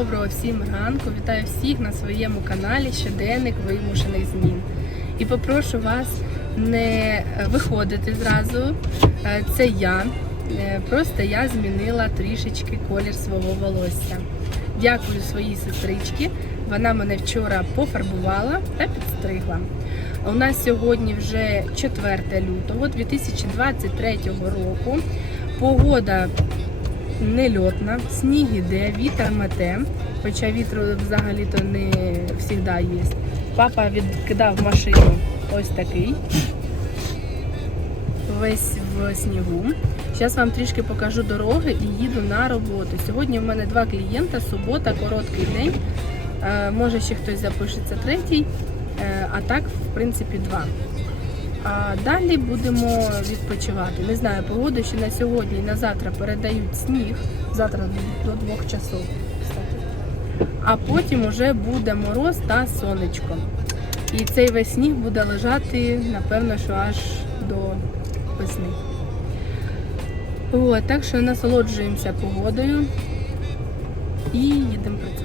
Доброго всім ранку! Вітаю всіх на своєму каналі Щоденник вимушених змін. І попрошу вас не виходити зразу. Е, Це я. Е, Просто я змінила трішечки колір свого волосся. Дякую своїй сестричці. Вона мене вчора пофарбувала та підстригла. У нас сьогодні вже 4 лютого 2023 року. Погода нельотна, сніг іде, вітер мете, хоча вітру взагалі-то не завжди є. Папа відкидав машину ось такий, весь в снігу. Зараз вам трішки покажу дороги і їду на роботу. Сьогодні в мене два клієнта, субота, короткий день. Е, Може ще хтось запишеться третій, е, а так, в принципі, два. А далі будемо відпочивати. Не знаю, погоду ще на сьогодні і на завтра передають сніг. Завтра до двох часов. А потім уже буде мороз та сонечко. І цей весь сніг буде лежати, напевно, що аж до весни. От, так що насолоджуємося погодою і їдемо працювати.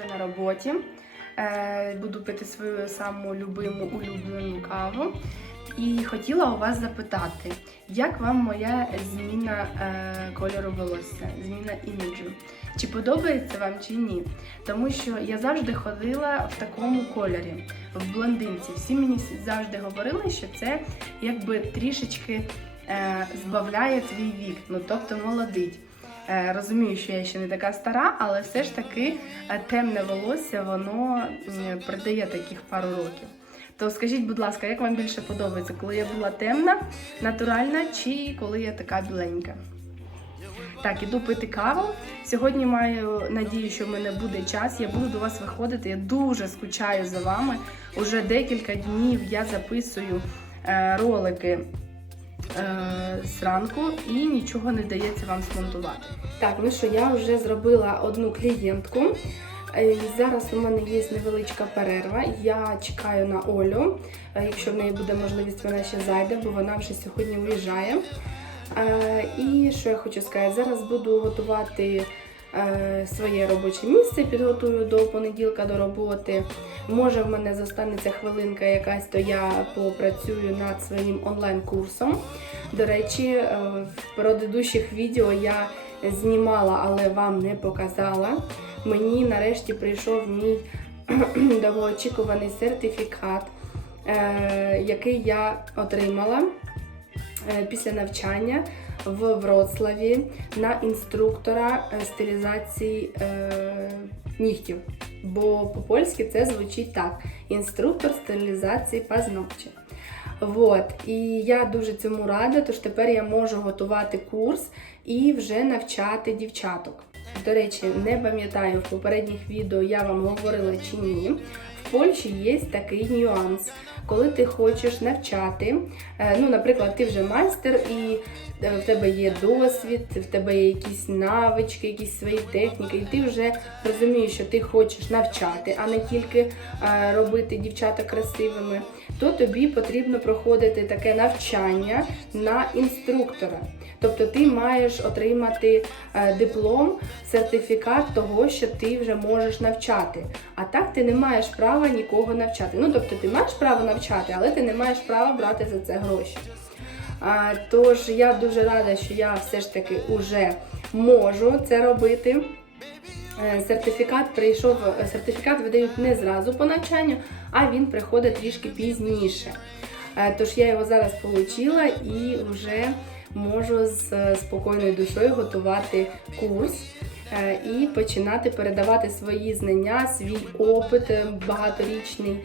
Вже на роботі. Е, Буду пити свою саму любиму улюблену каву. І хотіла у вас запитати, як вам моя зміна е, кольору волосся, зміна іміджу? Чи подобається вам чи ні? Тому що я завжди ходила в такому кольорі, в блондинці. Всі мені завжди говорили, що це якби трішечки е, збавляє твій вік, ну тобто молодить. Е, Розумію, що я ще не така стара, але все ж таки е, темне волосся воно придає таких пару років. То скажіть, будь ласка, як вам більше подобається, коли я була темна, натуральна, чи коли я така біленька? Так, іду пити каву. Сьогодні маю надію, що в мене буде час. Я буду до вас виходити. Я дуже скучаю за вами. Уже декілька днів я записую е, ролики зранку і нічого не вдається вам змонтувати. Так, ну що, я вже зробила одну клієнтку. Е, Зараз у мене є невеличка перерва. Я чекаю на Олю. Е, Якщо в неї буде можливість, вона ще зайде, бо вона вже сьогодні виїжджає. Е, І що я хочу сказати, зараз буду готувати е, своє робоче місце, підготую до понеділка до роботи. Може, в мене зостанеться хвилинка якась, то я попрацюю над своїм онлайн-курсом. До речі, е, в предыдущих відео я знімала, але вам не показала. Мені нарешті прийшов мій довгоочікуваний сертифікат, е, який я отримала е, після навчання в Вроцлаві на інструктора е, стилізації е, нігтів. Бо по-польськи це звучить так: інструктор стилізації пазногтя. Вот. І я дуже цьому рада, тож тепер я можу готувати курс і вже навчати дівчаток. До речі, не пам'ятаю в попередніх відео я вам говорила чи ні. В Польщі є такий нюанс, коли ти хочеш навчати. е, Ну, наприклад, ти вже майстер і е, в тебе є досвід, в тебе є якісь навички, якісь свої техніки, і ти вже розумієш, що ти хочеш навчати, а не тільки е, робити дівчата красивими, то тобі потрібно проходити таке навчання на інструктора. Тобто ти маєш отримати е, диплом, сертифікат того, що ти вже можеш навчати. А так ти не маєш права нікого навчати. Ну тобто ти маєш право навчати, але ти не маєш права брати за це гроші. А, тож я дуже рада, що я все ж таки вже можу це робити. Е, Сертифікат прийшов, сертифікат видають не зразу по навчанню, а він приходить трішки пізніше. Е, Тож я його зараз отримала і вже можу з е, спокійною душою готувати курс е, і починати передавати свої знання, свій опит е, багаторічний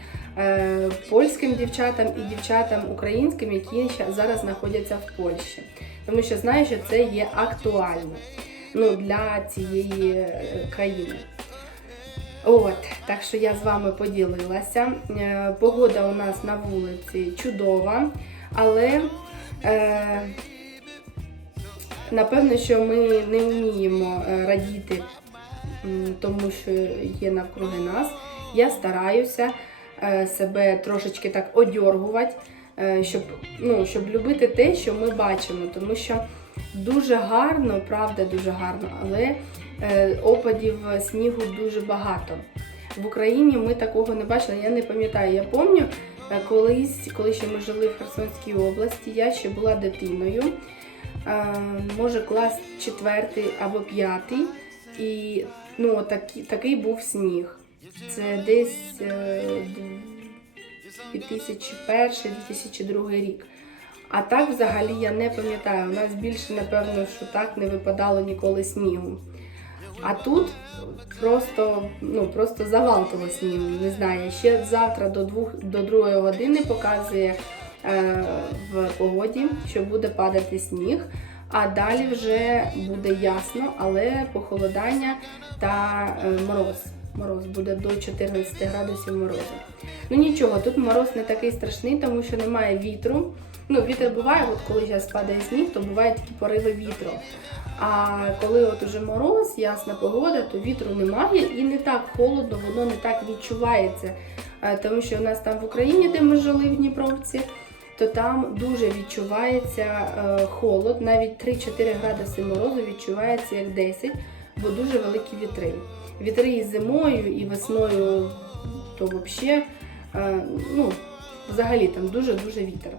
польським дівчатам і дівчатам українським, які зараз знаходяться в Польщі. Тому що знаю, що це є актуально ну, для цієї країни. От, так що я з вами поділилася. Погода у нас на вулиці чудова, але Напевно, що ми не вміємо е, радіти тому, що є навкруги нас. Я стараюся е, себе трошечки так одьоргувати, е, щоб, ну, щоб любити те, що ми бачимо. Тому що дуже гарно, правда, дуже гарно, але опадів снігу дуже багато. В Україні ми такого не бачили. Я не пам'ятаю. Я пам'ятаю, колись, коли ще ми жили в Херсонській області, я ще була дитиною. Е, може, клас четвертий або п'ятий. І ну, такий, такий був сніг. Це десь е, 2001-2002 рік. А так взагалі я не пам'ятаю. У нас більше, напевно, що так не випадало ніколи снігу. А тут просто, ну, просто завал того снігу. Не знаю, ще завтра до, двох, до другої години показує е, в погоді, що буде падати сніг. А далі вже буде ясно, але похолодання та е, мороз. Мороз буде до 14 градусів морозу. Ну нічого, тут мороз не такий страшний, тому що немає вітру. Ну, вітер буває, от коли зараз падає сніг, то бувають такі пориви вітру. А коли от уже мороз, ясна погода, то вітру немає і не так холодно, воно не так відчувається. Е, Тому що у нас там в Україні, де ми жили в Дніпровці, то там дуже відчувається е, холод, навіть 3-4 градуси морозу відчувається як 10, бо дуже великі вітри. Вітри і зимою, і весною, то взагалі, е, ну, взагалі там дуже-дуже вітер.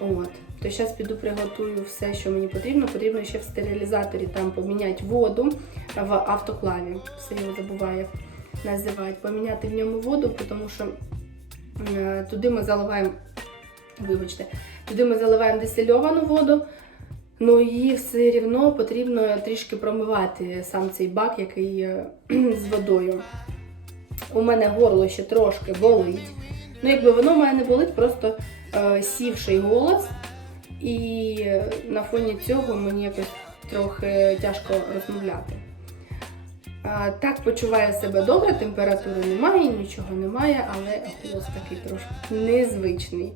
От. То зараз піду приготую все, що мені потрібно. Потрібно ще в стерилізаторі там поміняти воду в автоклаві. Все його забуваю, як називають. Поміняти в ньому воду, тому що е, туди ми заливаємо, вибачте, туди ми заливаємо дистильовану воду. Ну її все рівно потрібно трішки промивати сам цей бак, який е, з водою. У мене горло ще трошки болить. Ну, якби воно в мене не болить, просто е, сівший голос. І е, на фоні цього мені якось трохи тяжко розмовляти. А, так почуваю себе добре, температури немає, нічого немає, але голос такий трошки незвичний.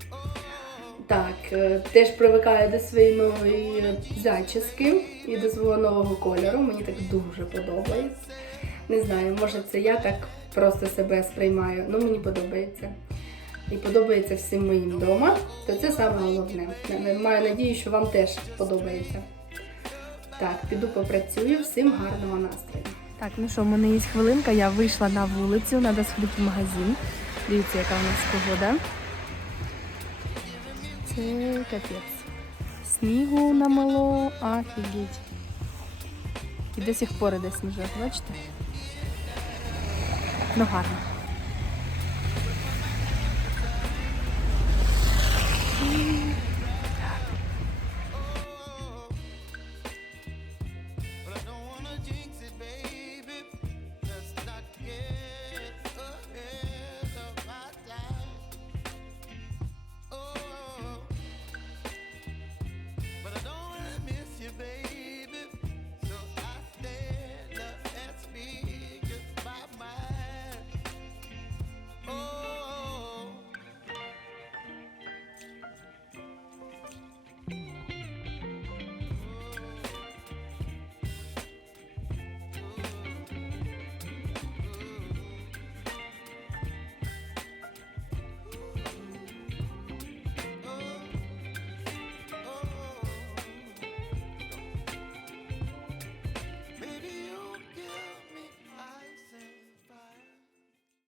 Так, е, теж привикаю до своєї нової зачіски і до свого нового кольору. Мені так дуже подобається. Не знаю, може це я так просто себе сприймаю, але мені подобається. І подобається всім моїм вдома, то це саме головне. Маю надію, що вам теж подобається. Так, піду попрацюю, всім гарного настрою. Так, ну що, в мене є хвилинка, я вийшла на вулицю, треба сходити в магазин. Дивіться, яка у нас погода. Це капець. Снігу намело, офігеть. І до сих пор іде сніжок, бачите? Ну гарно. М.